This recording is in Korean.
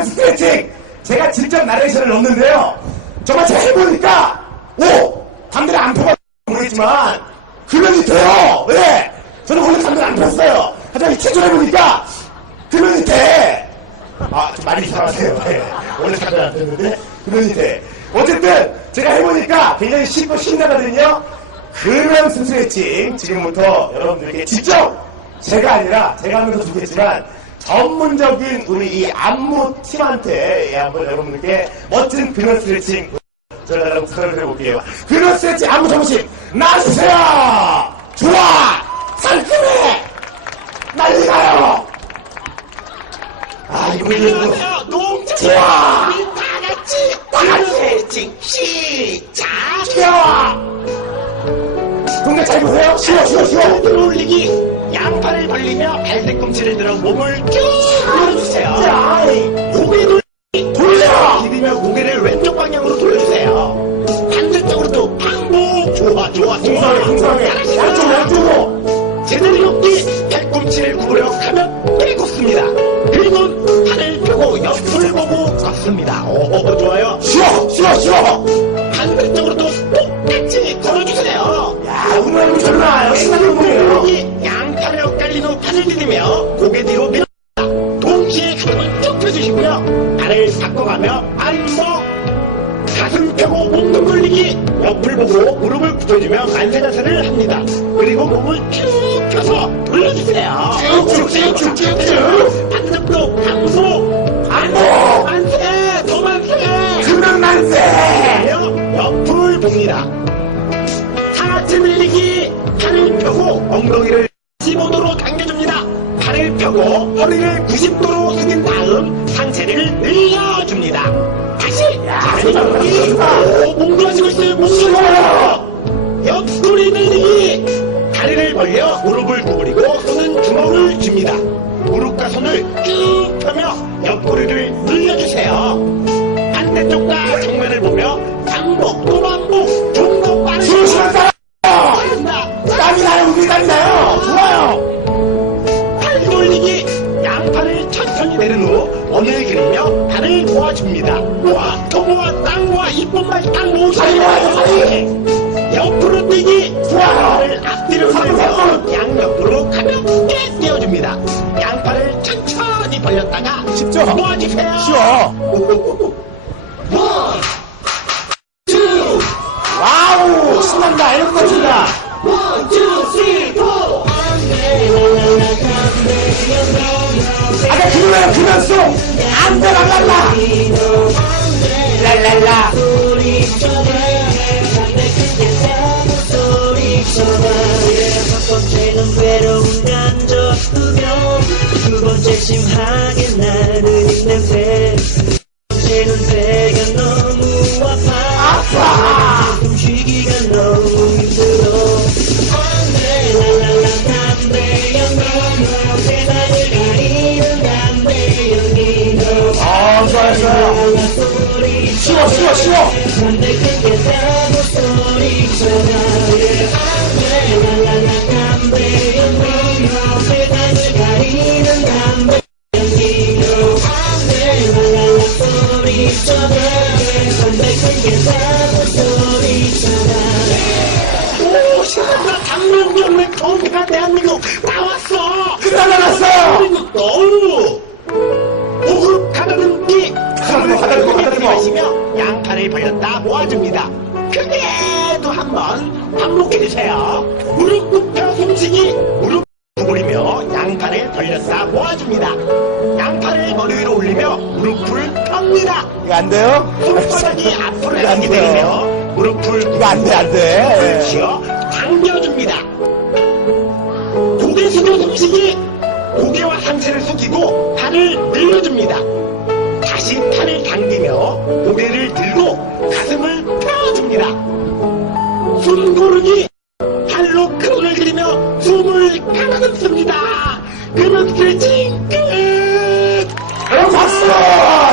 그런 스트레칭 제가 직접 나레이션을 넣는데요. 정말 제가 해보니까 오 담배를 안 펴가 모르겠지만 근육이 돼요. 왜? 저는 원래 담배를 안 폈어요. 하지만 이 체조를 해보니까 근육이 돼. 아, 좀 많이 이상하세요. 예. 원래 담배를 안 폈는데 근육이 돼. 어쨌든 제가 해보니까 굉장히 쉽고 신나거든요. 그런 스트레칭 지금부터 여러분들께 직접 제가 아니라 제가 하면 더 좋겠지만 전문적인 우리 이 안무 팀한테 예, 한번 여러분들께 멋진 근원 스트레칭 저희가 부탁을 드려볼게요. 근원 스트레칭 안무 전문팀 나와주세요! 좋아! 상큼해! 난리 나요! 아, 이거. 농장 좋아! 우리 다 같이 다 같이! 스트레칭 시작. 귀여워! 동작 잘 보세요. 쉬워, 쉬워, 쉬워. 들어 올리기. 양팔을 벌리며 발 뒤꿈치를 들어 몸을 쭉 눌러주세요. 자, 고개 돌리기. 돌려! 디디며 고개를 왼쪽 방향으로 돌려주세요. 반대쪽으로 또 반복. 좋아, 좋아, 좋아. 풍성하게, 풍성하게. 양쪽, 양쪽으로. 제자리 놓기. 팔꿈치를 구부려 가면 좋나? 신나는 운동이에요. 여기 양팔에 후 팔을 디디며 고개 뒤로 밀어 동시에 가슴을 쭉 펴주시고요. 발을 바꿔가며 안목 가슴 펴고 몸통 돌리기 옆을 보고 무릎을 붙여주며 만세 자세를 합니다. 그리고 몸을 쭉 펴서 돌려주세요. 쭉쭉쭉쭉쭉쭉. 반대쪽도 반복 안보! 만세 더 만세 근원 만세! 옆을 봅니다. 상하체 늘리기 팔을 펴고 엉덩이를 15도로 당겨줍니다. 팔을 펴고 허리를 90도로 숙인 다음 상체를 늘려줍니다. 다시. 오, 몽글어지고 있어요. 몽글어지고 옆구리 늘리기 다리를 벌려 무릎을 구부리고 손은 주먹을 줍니다. 무릎과 손을 쭉 펴며 옆구리를 늘려주세요. 내린 후 원을 그리며 발을 모아줍니다 모아 또 모아 땅 모아 이쁜 말땅 모으시고 다리 모아요, 다리! 옆으로 뛰기. 발을 앞뒤로 삼. 양옆으로 가볍게 띄워줍니다 양팔을 천천히 벌렸다가 쉽죠? 모아주세요 쉬워. 원, 투, 와우! 신난다, 에너지 넘친다! 원, 투, 쓰리, 포 아까 그거예요, 그면 속! 안 돼, 랄랄라! 랄랄라! 첫 번째는 외로운 감정 두명 두 번째 심하게 나는 냄새 세 번째는 배가 너 소리쳐라 오, 신난다. 당뇨 없는 건강한 대한민국 양팔을 벌렸다 모아줍니다. 크게도 한번 반복해주세요. 무릎 굽혀 숨쉬기. 무릎 구부리며 양팔을 벌렸다 모아줍니다. 양팔을 머리 위로 올리며 무릎을 펴니다. 이거 안 돼요? 손바닥이 앞으로 돼요. 내리며 무릎을 이거 안 돼, 안 돼. 쉬어 당겨줍니다. 고개 숙여 숨쉬기. 고개와 상체를 숙이고 팔을 늘려줍니다. 팔을 당기며 고개를 들고 가슴을 펴줍니다. 숨 고르기. 팔로 크론을 그리며 숨을 가다듬습니다. 그런 스트레칭 끝! 박수!